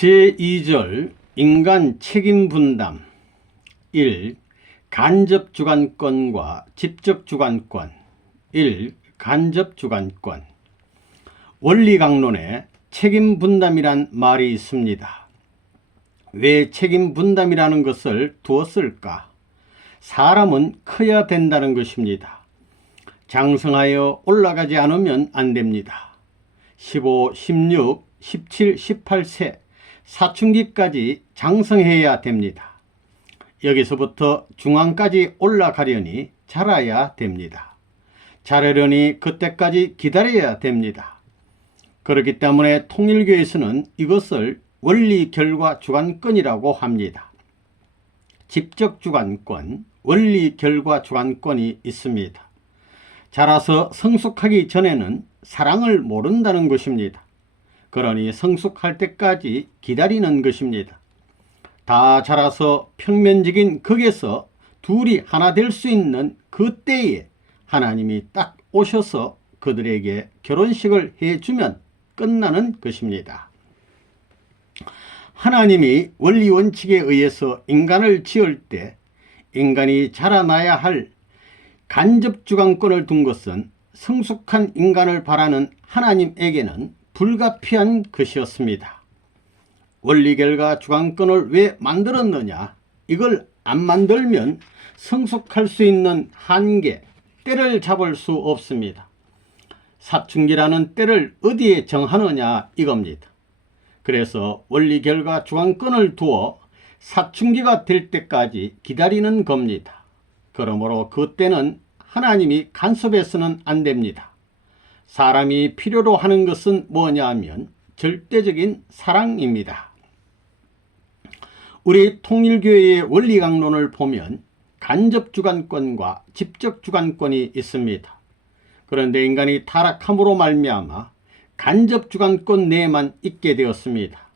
제2절 인간 책임 분담 1. 간접 주관권과 직접 주관권 1. 간접 주관권 원리 강론에 책임 분담이란 말이 있습니다. 왜 책임 분담이라는 것을 두었을까? 사람은 커야 된다는 것입니다. 장성하여 올라가지 않으면 안 됩니다. 15, 16, 17, 18세 사춘기까지 장성해야 됩니다. 여기서부터 중앙까지 올라가려니 자라야 됩니다. 자라려니 그때까지 기다려야 됩니다. 그렇기 때문에 통일교에서는 이것을 원리 결과 주관권이라고 합니다. 직접 주관권, 원리 결과 주관권이 있습니다. 자라서 성숙하기 전에는 사랑을 모른다는 것입니다. 그러니 성숙할 때까지 기다리는 것입니다. 다 자라서 평면적인 극에서 둘이 하나 될 수 있는 그때에 하나님이 딱 오셔서 그들에게 결혼식을 해주면 끝나는 것입니다. 하나님이 원리 원칙에 의해서 인간을 지을 때 인간이 자라나야 할 간접 주관권을 둔 것은 성숙한 인간을 바라는 하나님에게는 불가피한 것이었습니다. 원리 결과 주관권을 왜 만들었느냐? 이걸 안 만들면 성숙할 수 있는 한계, 때를 잡을 수 없습니다. 사춘기라는 때를 어디에 정하느냐 이겁니다. 그래서 원리 결과 주관권을 두어 사춘기가 될 때까지 기다리는 겁니다. 그러므로 그때는 하나님이 간섭해서는 안 됩니다. 사람이 필요로 하는 것은 뭐냐 하면 절대적인 사랑입니다. 우리 통일교회의 원리 강론을 보면 간접 주관권과 직접 주관권이 있습니다. 그런데 인간이 타락함으로 말미암아 간접 주관권 내에만 있게 되었습니다.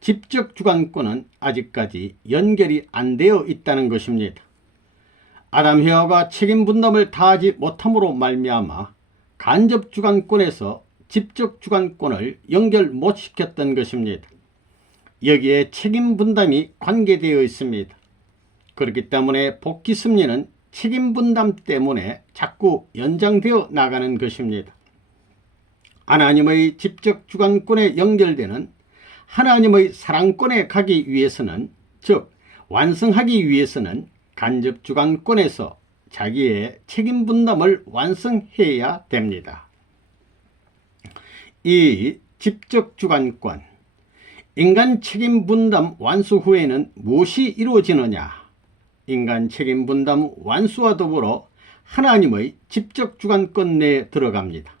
직접 주관권은 아직까지 연결이 안 되어 있다는 것입니다. 아담 해와가 책임 분담을 다하지 못함으로 말미암아 간접 주관권에서 직접 주관권을 연결 못 시켰던 것입니다. 여기에 책임 분담이 관계되어 있습니다. 그렇기 때문에 복귀 섭리는 책임 분담 때문에 자꾸 연장되어 나가는 것입니다. 하나님의 직접 주관권에 연결되는 하나님의 사랑권에 가기 위해서는, 즉 완성하기 위해서는 간접 주관권에서 자기의 책임 분담을 완성해야 됩니다. 이 직접 주관권, 인간 책임 분담 완수 후에는 무엇이 이루어지느냐? 인간 책임 분담 완수와 더불어 하나님의 직접 주관권 내에 들어갑니다.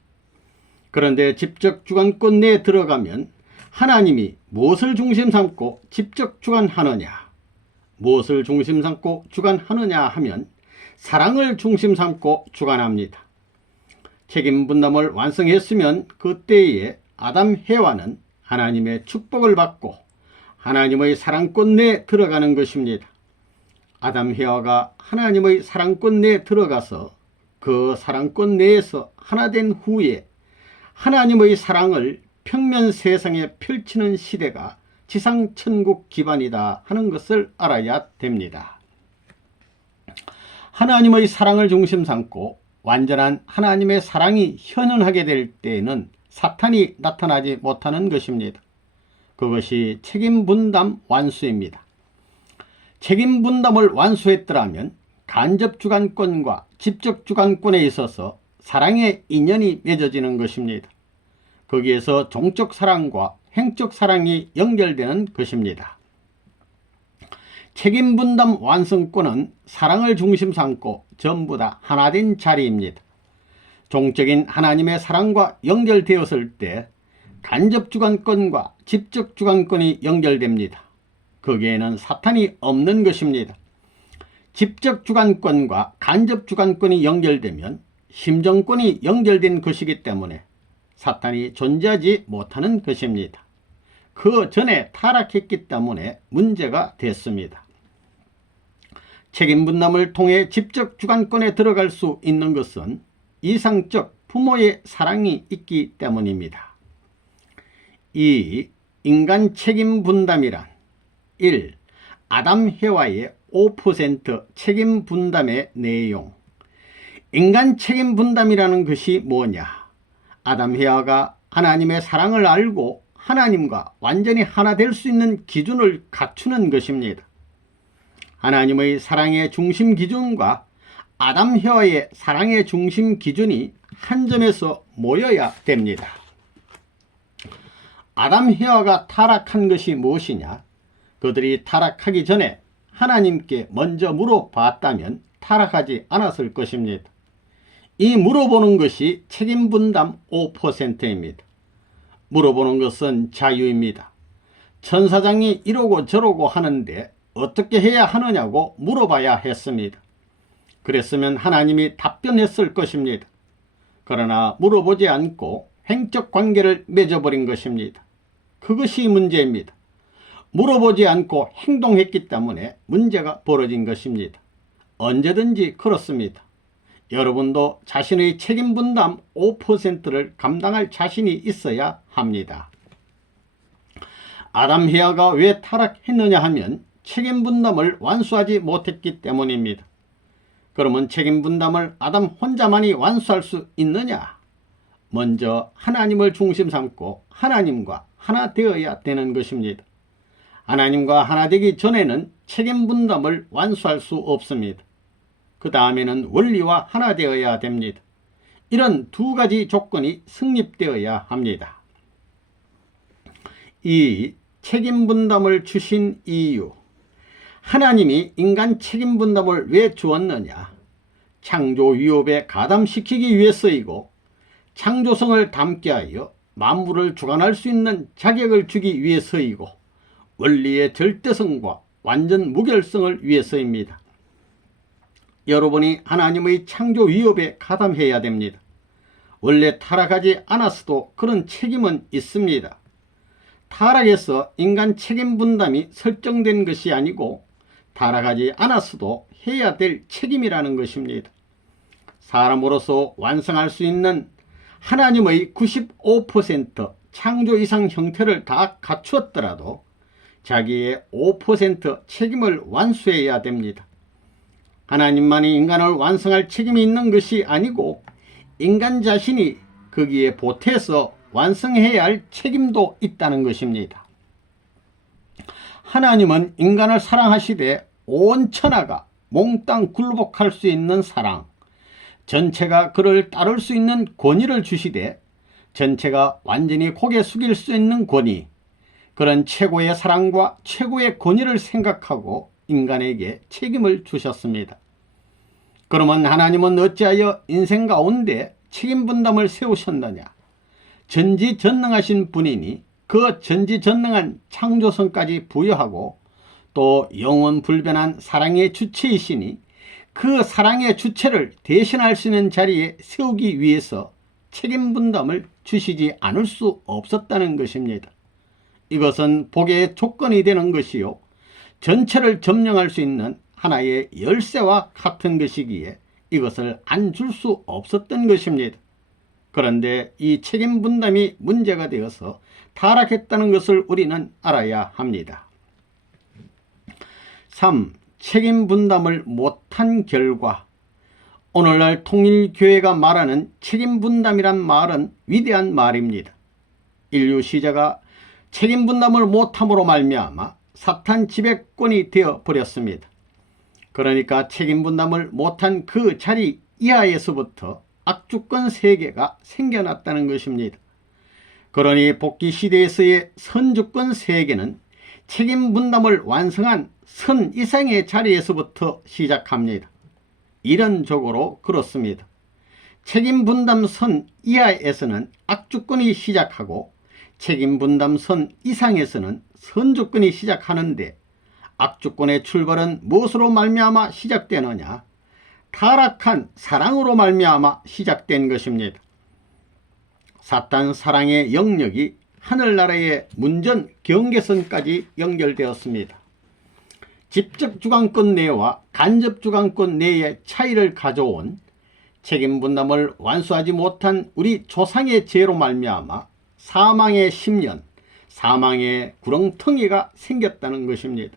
그런데 직접 주관권 내에 들어가면 하나님이 무엇을 중심 삼고 직접 주관하느냐? 무엇을 중심 삼고 주관하느냐 하면 사랑을 중심 삼고 주관합니다. 책임 분담을 완성했으면 그때에 아담 해와는 하나님의 축복을 받고 하나님의 사랑권 내에 들어가는 것입니다. 아담 해와가 하나님의 사랑권 내에 들어가서 그 사랑권 내에서 하나 된 후에 하나님의 사랑을 평면 세상에 펼치는 시대가 지상천국 기반이다 하는 것을 알아야 됩니다. 하나님의 사랑을 중심 삼고 완전한 하나님의 사랑이 현현하게 될 때에는 사탄이 나타나지 못하는 것입니다. 그것이 책임 분담 완수입니다. 책임 분담을 완수했더라면 간접 주관권과 직접 주관권에 있어서 사랑의 인연이 맺어지는 것입니다. 거기에서 종적 사랑과 행적 사랑이 연결되는 것입니다. 책임 분담 완성권은 사랑을 중심 삼고 전부 다 하나 된 자리입니다. 종적인 하나님의 사랑과 연결되었을 때 간접 주관권과 직접 주관권이 연결됩니다. 거기에는 사탄이 없는 것입니다. 직접 주관권과 간접 주관권이 연결되면 심정권이 연결된 것이기 때문에 사탄이 존재하지 못하는 것입니다. 그 전에 타락했기 때문에 문제가 됐습니다. 책임 분담을 통해 직접 주관권에 들어갈 수 있는 것은 이상적 부모의 사랑이 있기 때문입니다. 이 인간 책임 분담이란 1. 아담 해와의 5% 책임 분담의 내용. 인간 책임 분담이라는 것이 뭐냐? 아담 해와가 하나님의 사랑을 알고 하나님과 완전히 하나 될 수 있는 기준을 갖추는 것입니다. 하나님의 사랑의 중심 기준과 아담 해와의 사랑의 중심 기준이 한 점에서 모여야 됩니다. 아담 해와가 타락한 것이 무엇이냐? 그들이 타락하기 전에 하나님께 먼저 물어봤다면 타락하지 않았을 것입니다. 이 물어보는 것이 책임분담 5%입니다. 물어보는 것은 자유입니다. 천사장이 이러고 저러고 하는데 어떻게 해야 하느냐고 물어봐야 했습니다. 그랬으면 하나님이 답변했을 것입니다. 그러나 물어보지 않고 행적 관계를 맺어버린 것입니다. 그것이 문제입니다. 물어보지 않고 행동했기 때문에 문제가 벌어진 것입니다. 언제든지 그렇습니다. 여러분도 자신의 책임 분담 5%를 감당할 자신이 있어야 합니다. 아담 해와가 왜 타락했느냐 하면 책임 분담을 완수하지 못했기 때문입니다. 그러면 책임 분담을 아담 혼자만이 완수할 수 있느냐? 먼저 하나님을 중심 삼고 하나님과 하나 되어야 되는 것입니다. 하나님과 하나 되기 전에는 책임 분담을 완수할 수 없습니다. 그 다음에는 원리와 하나 되어야 됩니다. 이런 두 가지 조건이 성립되어야 합니다. 이 책임 분담을 주신 이유. 하나님이 인간 책임 분담을 왜 주었느냐? 창조 위협에 가담시키기 위해서이고 창조성을 담게 하여 만물을 주관할 수 있는 자격을 주기 위해서이고 원리의 절대성과 완전 무결성을 위해서입니다. 여러분이 하나님의 창조 위협에 가담해야 됩니다. 원래 타락하지 않았어도 그런 책임은 있습니다. 타락해서 인간 책임 분담이 설정된 것이 아니고 타락하지 않았어도 해야 될 책임이라는 것입니다. 사람으로서 완성할 수 있는 하나님의 95% 창조 이상 형태를 다 갖추었더라도 자기의 5% 책임을 완수해야 됩니다. 하나님만이 인간을 완성할 책임이 있는 것이 아니고 인간 자신이 거기에 보태서 완성해야 할 책임도 있다는 것입니다. 하나님은 인간을 사랑하시되 온 천하가 몽땅 굴복할 수 있는 사랑, 전체가 그를 따를 수 있는 권위를 주시되 전체가 완전히 고개 숙일 수 있는 권위, 그런 최고의 사랑과 최고의 권위를 생각하고 인간에게 책임을 주셨습니다. 그러면 하나님은 어찌하여 인생 가운데 책임 분담을 세우셨느냐? 전지전능하신 분이니 그 전지전능한 창조성까지 부여하고 또 영원불변한 사랑의 주체이시니 그 사랑의 주체를 대신할 수 있는 자리에 세우기 위해서 책임 분담을 주시지 않을 수 없었다는 것입니다. 이것은 복의 조건이 되는 것이요 전체를 점령할 수 있는 하나의 열쇠와 같은 것이기에 이것을 안 줄 수 없었던 것입니다. 그런데 이 책임 분담이 문제가 되어서 타락했다는 것을 우리는 알아야 합니다. 3. 책임 분담을 못한 결과. 오늘날 통일교회가 말하는 책임 분담이란 말은 위대한 말입니다. 인류 시대가 책임 분담을 못함으로 말미암아 사탄 지배권이 되어 버렸습니다. 그러니까 책임 분담을 못한 그 자리 이하에서부터 악주권 세계가 생겨났다는 것입니다. 그러니 복귀 시대에서의 선주권 세계는 책임 분담을 완성한 선 이상의 자리에서부터 시작합니다. 이론적으로 그렇습니다. 책임 분담 선 이하에서는 악주권이 시작하고 책임 분담 선 이상에서는 선주권이 시작하는데 악주권의 출발은 무엇으로 말미암아 시작되느냐? 타락한 사랑으로 말미암아 시작된 것입니다. 사탄 사랑의 영역이 하늘나라의 문전 경계선까지 연결되었습니다. 직접 주관권 내와 간접 주관권 내의 차이를 가져온 책임 분담을 완수하지 못한 우리 조상의 죄로 말미암아 사망의 10년, 사망의 구렁텅이가 생겼다는 것입니다.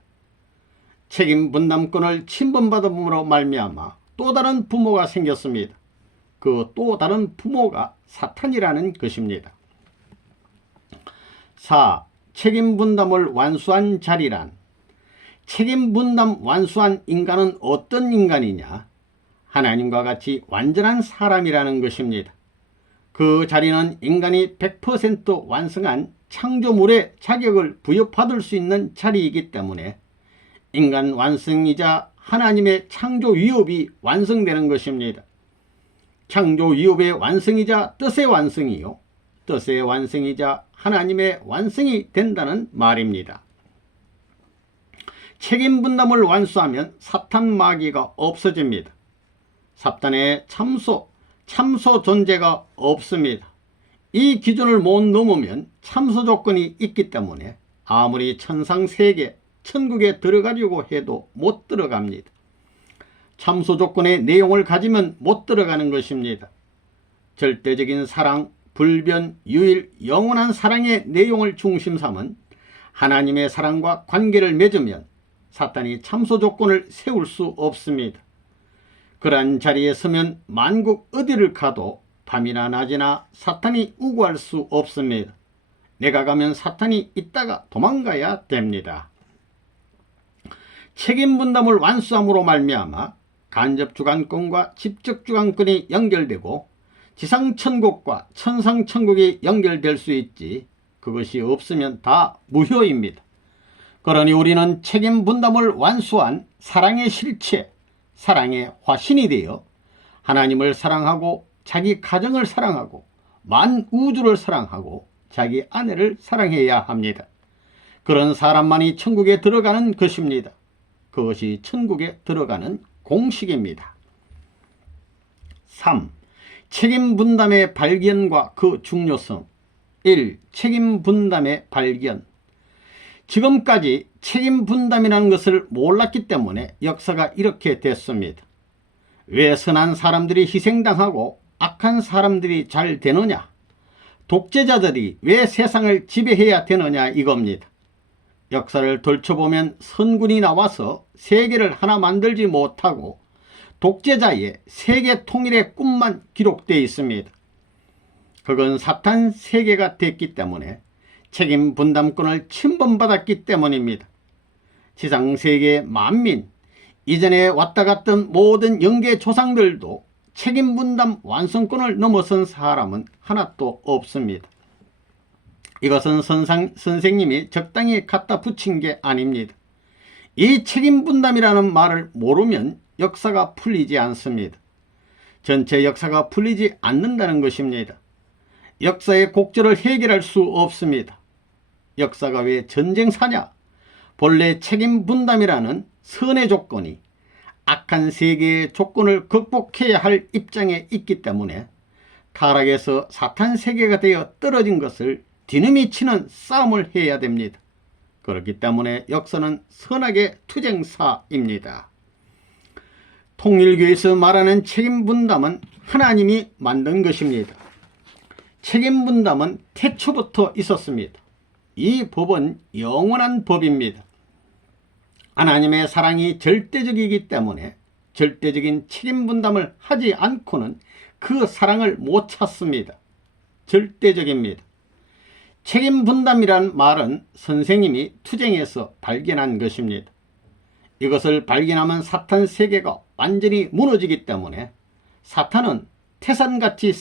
책임 분담권을 침범받음으로 말미암아 또 다른 부모가 생겼습니다. 그 또 다른 부모가 사탄이라는 것입니다. 4. 책임 분담을 완수한 자리란, 책임 분담 완수한 인간은 어떤 인간이냐? 하나님과 같이 완전한 사람이라는 것입니다. 그 자리는 인간이 100% 완성한 창조물의 자격을 부여받을 수 있는 자리이기 때문에 인간 완성이자 하나님의 창조 위협이 완성되는 것입니다. 창조 위협의 완성이자 뜻의 완성이요, 뜻의 완성이자 하나님의 완성이 된다는 말입니다. 책임 분담을 완수하면 사탄 마귀가 없어집니다. 사탄의 참소 존재가 없습니다. 이 기준을 못 넘으면 참소 조건이 있기 때문에 아무리 천상 세계, 천국에 들어가려고 해도 못 들어갑니다. 참소 조건의 내용을 가지면 못 들어가는 것입니다. 절대적인 사랑, 불변, 유일, 영원한 사랑의 내용을 중심 삼은 하나님의 사랑과 관계를 맺으면 사탄이 참소 조건을 세울 수 없습니다. 그러한 자리에 서면 만국 어디를 가도 밤이나 낮이나 사탄이 우구할 수 없습니다. 내가 가면 사탄이 있다가 도망가야 됩니다. 책임 분담을 완수함으로 말미암아 간접 주관권과 직접 주관권이 연결되고 지상천국과 천상천국이 연결될 수 있지, 그것이 없으면 다 무효입니다. 그러니 우리는 책임 분담을 완수한 사랑의 실체, 사랑의 화신이 되어 하나님을 사랑하고 자기 가정을 사랑하고 만우주를 사랑하고 자기 아내를 사랑해야 합니다. 그런 사람만이 천국에 들어가는 것입니다. 그것이 천국에 들어가는 공식입니다. 3. 책임 분담의 발견과 그 중요성. 1. 책임 분담의 발견. 지금까지 책임 분담이라는 것을 몰랐기 때문에 역사가 이렇게 됐습니다. 왜 선한 사람들이 희생당하고 악한 사람들이 잘 되느냐? 독재자들이 왜 세상을 지배해야 되느냐 이겁니다. 역사를 돌춰보면 선군이 나와서 세계를 하나 만들지 못하고 독재자의 세계 통일의 꿈만 기록되어 있습니다. 그건 사탄 세계가 됐기 때문에 책임 분담권을 침범받았기 때문입니다. 지상세계 만민, 이전에 왔다 갔던 모든 영계 조상들도 책임 분담 완성권을 넘어선 사람은 하나도 없습니다. 이것은 선생님이 적당히 갖다 붙인 게 아닙니다. 이 책임 분담이라는 말을 모르면 역사가 풀리지 않습니다. 전체 역사가 풀리지 않는다는 것입니다. 역사의 곡절을 해결할 수 없습니다. 역사가 왜 전쟁사냐? 본래 책임 분담이라는 선의 조건이 악한 세계의 조건을 극복해야 할 입장에 있기 때문에 타락에서 사탄 세계가 되어 떨어진 것을 뒤넘이 치는 싸움을 해야 됩니다. 그렇기 때문에 역사는 선악의 투쟁사입니다. 통일교에서 말하는 책임 분담은 하나님이 만든 것입니다. 책임 분담은 태초부터 있었습니다. 이 법은 영원한 법입니다. 하나님의 사랑이 절대적이기 때문에 절대적인 책임 분담을 하지 않고는 그 사랑을 못 찾습니다. 절대적입니다. 책임 분담이란 말은 선생님이 투쟁에서 발견한 것입니다. 이것을 발견하면 사탄 세계가 완전히 무너지기 때문에 사탄은 태산같이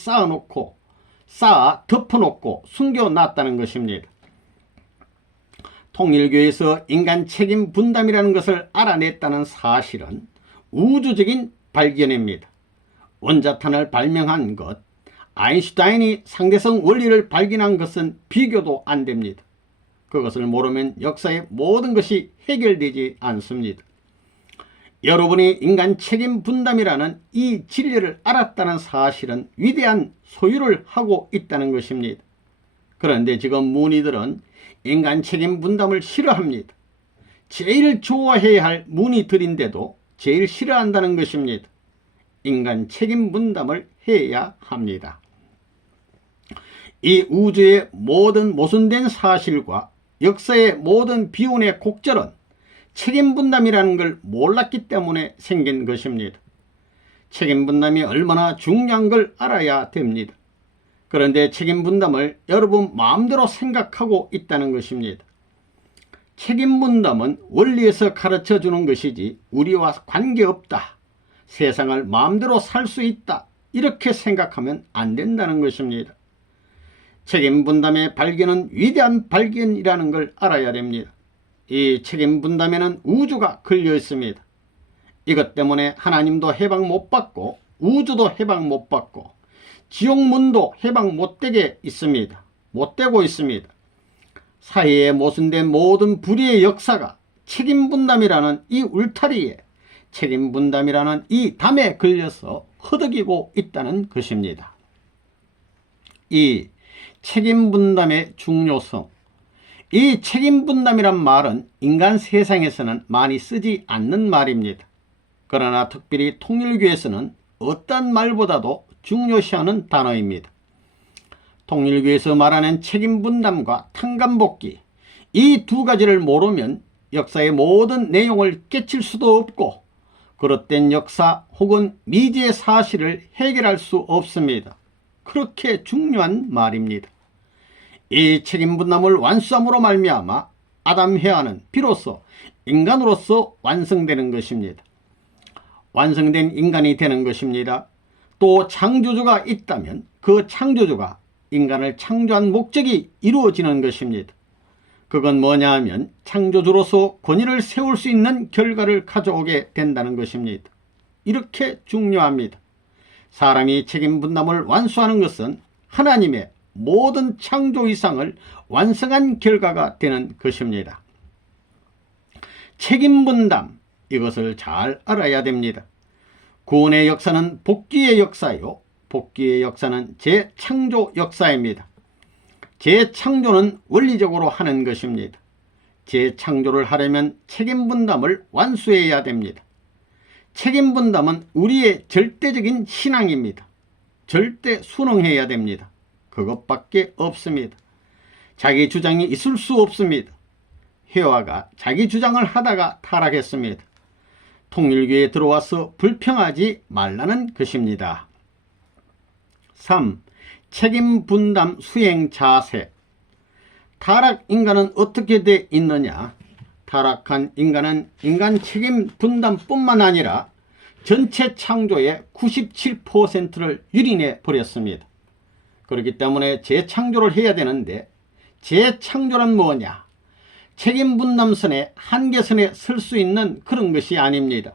쌓아 덮어놓고 숨겨놨다는 것입니다. 통일교에서 인간 책임 분담이라는 것을 알아냈다는 사실은 우주적인 발견입니다. 원자탄을 발명한 것, 아인슈타인이 상대성 원리를 발견한 것은 비교도 안 됩니다. 그것을 모르면 역사의 모든 것이 해결되지 않습니다. 여러분이 인간 책임 분담이라는 이 진리를 알았다는 사실은 위대한 소유를 하고 있다는 것입니다. 그런데 지금 문의들은 인간 책임 분담을 싫어합니다. 제일 좋아해야 할 문의들인데도 제일 싫어한다는 것입니다. 인간 책임 분담을 해야 합니다. 이 우주의 모든 모순된 사실과 역사의 모든 비운의 곡절은 책임분담이라는 걸 몰랐기 때문에 생긴 것입니다. 책임분담이 얼마나 중요한 걸 알아야 됩니다. 그런데 책임분담을 여러분 마음대로 생각하고 있다는 것입니다. 책임분담은 원리에서 가르쳐주는 것이지 우리와 관계없다, 세상을 마음대로 살 수 있다, 이렇게 생각하면 안 된다는 것입니다. 책임분담의 발견은 위대한 발견이라는 걸 알아야 됩니다. 이 책임분담에는 우주가 걸려 있습니다. 이것 때문에 하나님도 해방 못 받고 우주도 해방 못 받고 지옥문도 해방 못되게 있습니다. 못되고 있습니다. 사회에 모순된 모든 불의의 역사가 책임분담이라는 이 울타리에, 책임분담이라는 이 담에 걸려서 허덕이고 있다는 것입니다. 이 책임분담의 중요성, 이 책임분담이란 말은 인간 세상에서는 많이 쓰지 않는 말입니다. 그러나 특별히 통일교에서는 어떤 말보다도 중요시하는 단어입니다. 통일교에서 말하는 책임분담과 탕감복귀, 이 두 가지를 모르면 역사의 모든 내용을 깨칠 수도 없고 그릇된 역사 혹은 미지의 사실을 해결할 수 없습니다. 그렇게 중요한 말입니다. 이 책임분담을 완수함으로 말미암아 아담 해와는 비로소 인간으로서 완성되는 것입니다. 완성된 인간이 되는 것입니다. 또 창조주가 있다면 그 창조주가 인간을 창조한 목적이 이루어지는 것입니다. 그건 뭐냐 하면 창조주로서 권위를 세울 수 있는 결과를 가져오게 된다는 것입니다. 이렇게 중요합니다. 사람이 책임분담을 완수하는 것은 하나님의 모든 창조 이상을 완성한 결과가 되는 것입니다. 책임분담, 이것을 잘 알아야 됩니다. 구원의 역사는 복귀의 역사요, 복귀의 역사는 재창조 역사입니다. 재창조는 원리적으로 하는 것입니다. 재창조를 하려면 책임분담을 완수해야 됩니다. 책임분담은 우리의 절대적인 신앙입니다. 절대 순응해야 됩니다. 그것밖에 없습니다. 자기 주장이 있을 수 없습니다. 해와가 자기 주장을 하다가 타락했습니다. 통일교에 들어와서 불평하지 말라는 것입니다. 3. 책임분담 수행 자세. 타락 인간은 어떻게 돼 있느냐? 타락한 인간은 인간 책임분담뿐만 아니라 전체 창조의 97%를 유린해 버렸습니다. 그렇기 때문에 재창조를 해야 되는데, 재창조란 뭐냐? 책임분담선의 한계선에 설 수 있는 그런 것이 아닙니다.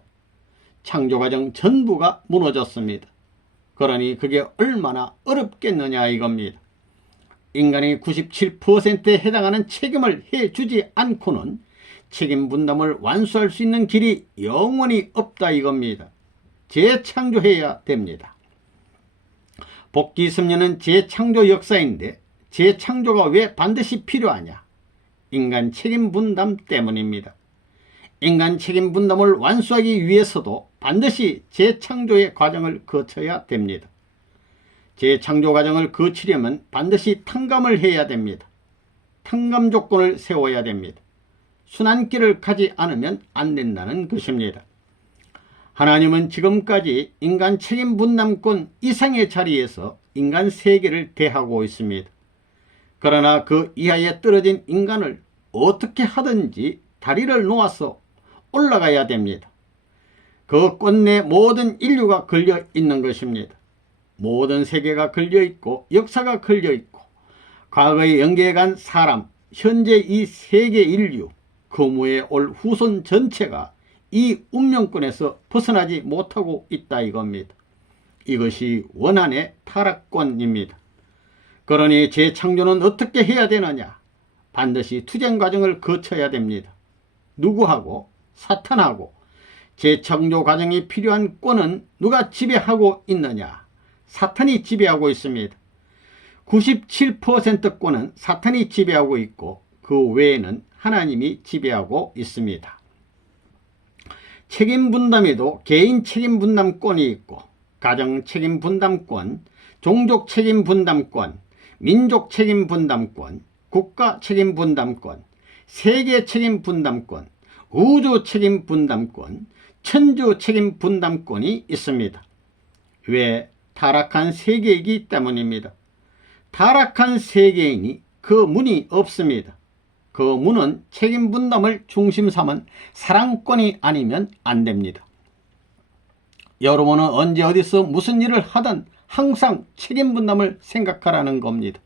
창조과정 전부가 무너졌습니다. 그러니 그게 얼마나 어렵겠느냐 이겁니다. 인간이 97%에 해당하는 책임을 해주지 않고는 책임분담을 완수할 수 있는 길이 영원히 없다 이겁니다. 재창조해야 됩니다. 복귀10년은 재창조 역사인데 재창조가 왜 반드시 필요하냐? 인간 책임분담 때문입니다. 인간 책임분담을 완수하기 위해서도 반드시 재창조의 과정을 거쳐야 됩니다. 재창조 과정을 거치려면 반드시 탕감을 해야 됩니다. 탕감 조건을 세워야 됩니다. 순환길을 가지 않으면 안 된다는 것입니다. 하나님은 지금까지 인간 책임분담권 이상의 자리에서 인간 세계를 대하고 있습니다. 그러나 그 이하에 떨어진 인간을 어떻게 하든지 다리를 놓아서 올라가야 됩니다. 그 꽃내 모든 인류가 걸려 있는 것입니다. 모든 세계가 걸려 있고 역사가 걸려 있고 과거에 연계해간 사람, 현재 이 세계 인류, 거무에 올 후손 전체가 이 운명권에서 벗어나지 못하고 있다 이겁니다. 이것이 원한의 타락권입니다. 그러니 재창조는 어떻게 해야 되느냐? 반드시 투쟁 과정을 거쳐야 됩니다. 누구하고? 사탄하고. 재창조 과정이 필요한 권은 누가 지배하고 있느냐? 사탄이 지배하고 있습니다. 97% 권은 사탄이 지배하고 있고 그 외에는 하나님이 지배하고 있습니다. 책임분담에도 개인 책임분담권이 있고 가정 책임분담권, 종족 책임분담권, 민족 책임 분담권, 국가 책임 분담권, 세계 책임 분담권, 우주 책임 분담권, 천주 책임 분담권이 있습니다. 왜? 타락한 세계이기 때문입니다. 타락한 세계이니 그 문이 없습니다. 그 문은 책임 분담을 중심 삼은 사랑권이 아니면 안 됩니다. 여러분은 언제 어디서 무슨 일을 하든 항상 책임 분담을 생각하라는 겁니다.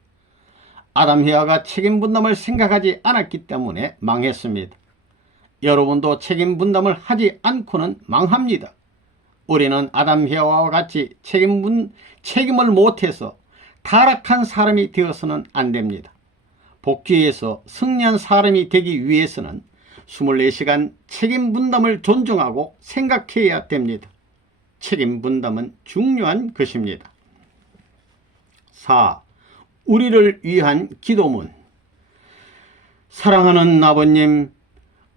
아담 해와가 책임 분담을 생각하지 않았기 때문에 망했습니다. 여러분도 책임 분담을 하지 않고는 망합니다. 우리는 아담 해와와 같이 책임을 못해서 타락한 사람이 되어서는 안 됩니다. 복귀해서 승리한 사람이 되기 위해서는 24시간 책임 분담을 존중하고 생각해야 됩니다. 책임 분담은 중요한 것입니다. 4. 우리를 위한 기도문. 사랑하는 아버님,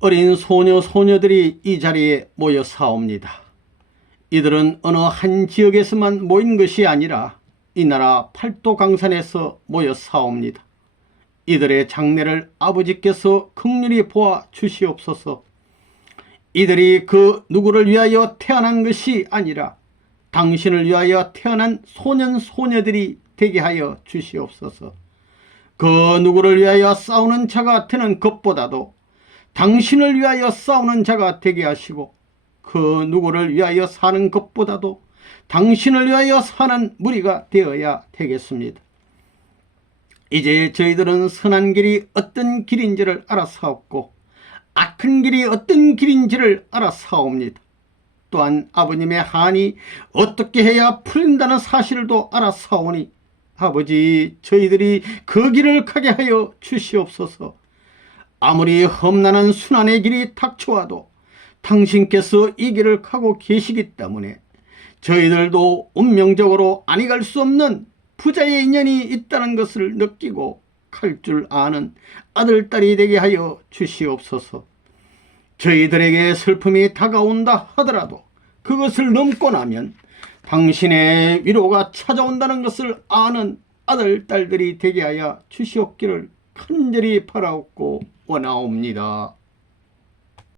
어린 소녀 소녀들이 이 자리에 모여 사옵니다. 이들은 어느 한 지역에서만 모인 것이 아니라 이 나라 팔도 강산에서 모여 사옵니다. 이들의 장래를 아버지께서 긍휼히 보아 주시옵소서. 이들이 그 누구를 위하여 태어난 것이 아니라 당신을 위하여 태어난 소년 소녀들이 되게 하여 주시옵소서. 그 누구를 위하여 싸우는 자가 되는 것보다도 당신을 위하여 싸우는 자가 되게 하시고, 그 누구를 위하여 사는 것보다도 당신을 위하여 사는 무리가 되어야 되겠습니다. 이제 저희들은 선한 길이 어떤 길인지를 알아사옵고 악한 길이 어떤 길인지를 알아사옵니다. 또한 아버님의 한이 어떻게 해야 풀린다는 사실도 알아사오니 아버지, 저희들이 그 길을 가게 하여 주시옵소서. 아무리 험난한 순환의 길이 닥쳐와도 당신께서 이 길을 가고 계시기 때문에 저희들도 운명적으로 아니 갈 수 없는 부자의 인연이 있다는 것을 느끼고 갈 줄 아는 아들, 딸이 되게 하여 주시옵소서. 저희들에게 슬픔이 다가온다 하더라도 그것을 넘고 나면 당신의 위로가 찾아온다는 것을 아는 아들, 딸들이 되게 하여 주시옵기를 간절히 바라옵고 원하옵니다.